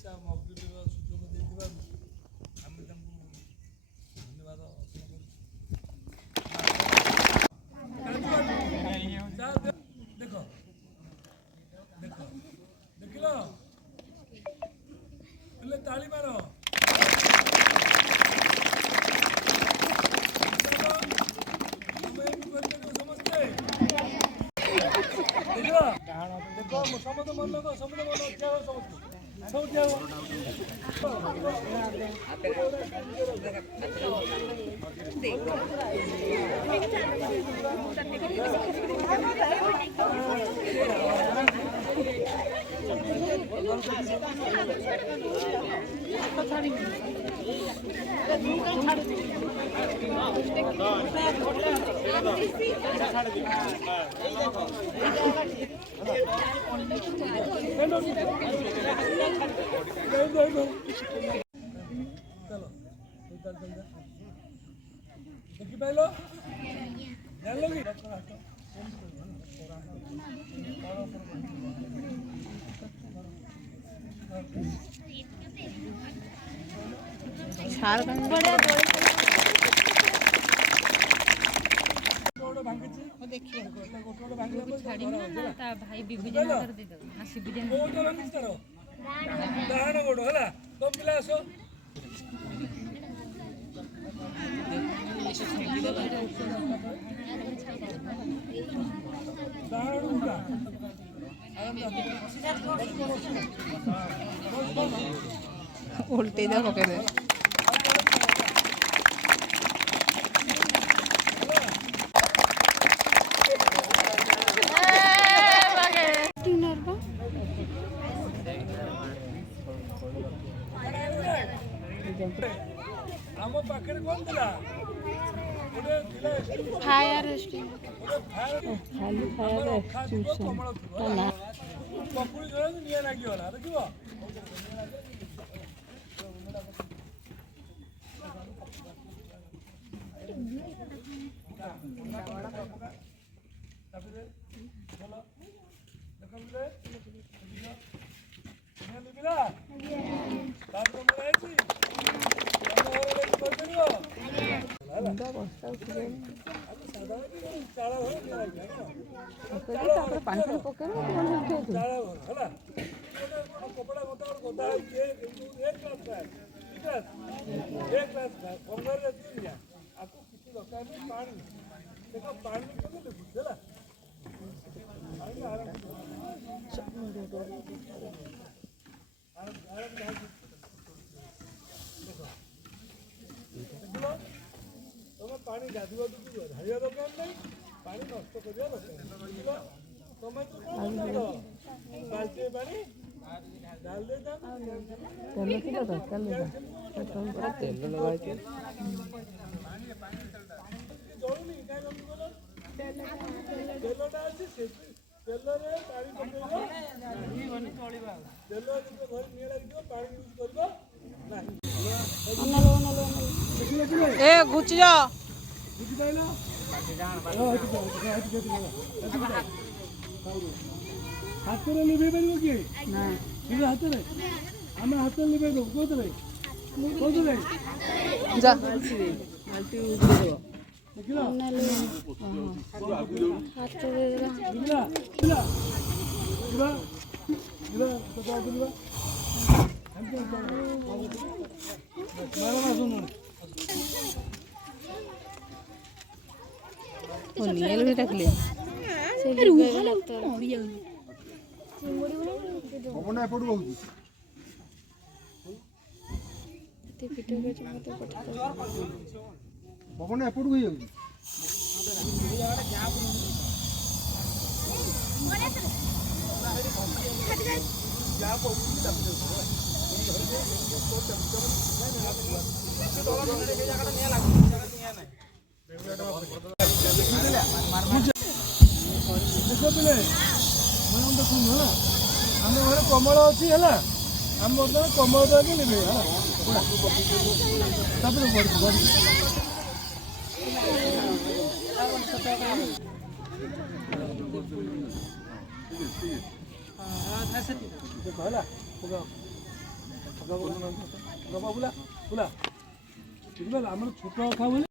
ଚିକିତ୍ସା ମଜୁରୀର ସୁଯୋଗ ଦେଇଥିବାରୁ ଆମେ ତାଙ୍କୁ ଧନ୍ୟବାଦ ଅର୍ପଣ କରୁଛୁ। ଦେଖ ଦେଖ ଦେଖିଲ ହେଲେ ତାଳି ମାର। ସମସ୍ତେ ମନ ଲଗ ସମସ୍ତେ ମନ ଠିଆ ସବୁ ଠିଆ देखी पाइल जान कि भाई विभूजन डाहाण गोड़ है कम पिला आस उल्टे जा पकड़े आम पाखे कौन थिला फायर पकुड़ी जो निया लगिगला देखिब पानी पकड़ कपड़ा गोटा गोदा आपको किसी दरकार नहीं पानी देखो पानी है तुम पानी गाधुआ ढाड़ा दरकार नहीं पानी नष्ट करवा दरकार तुम तो बाल्टी पानी डाल दे तेल लगा जलुनी तेलटा अच्छी तेलरे पानी पकड़ तेल घर निआ लगे पानी यूज कर ए घुच जा हाथ में लिभे पार कि हाथ में आम हाथ में लिभे दो कौन जा नियल भी रख ले पवन एपट को जाऊँ आम घर कमल अच्छी है आम बर्तमान कमल देके लेबे है ବୁଲା ବୁଲା ବୁଝିପାରିଲ ଆମର ଛୋଟ ଅଖା ବୋଲି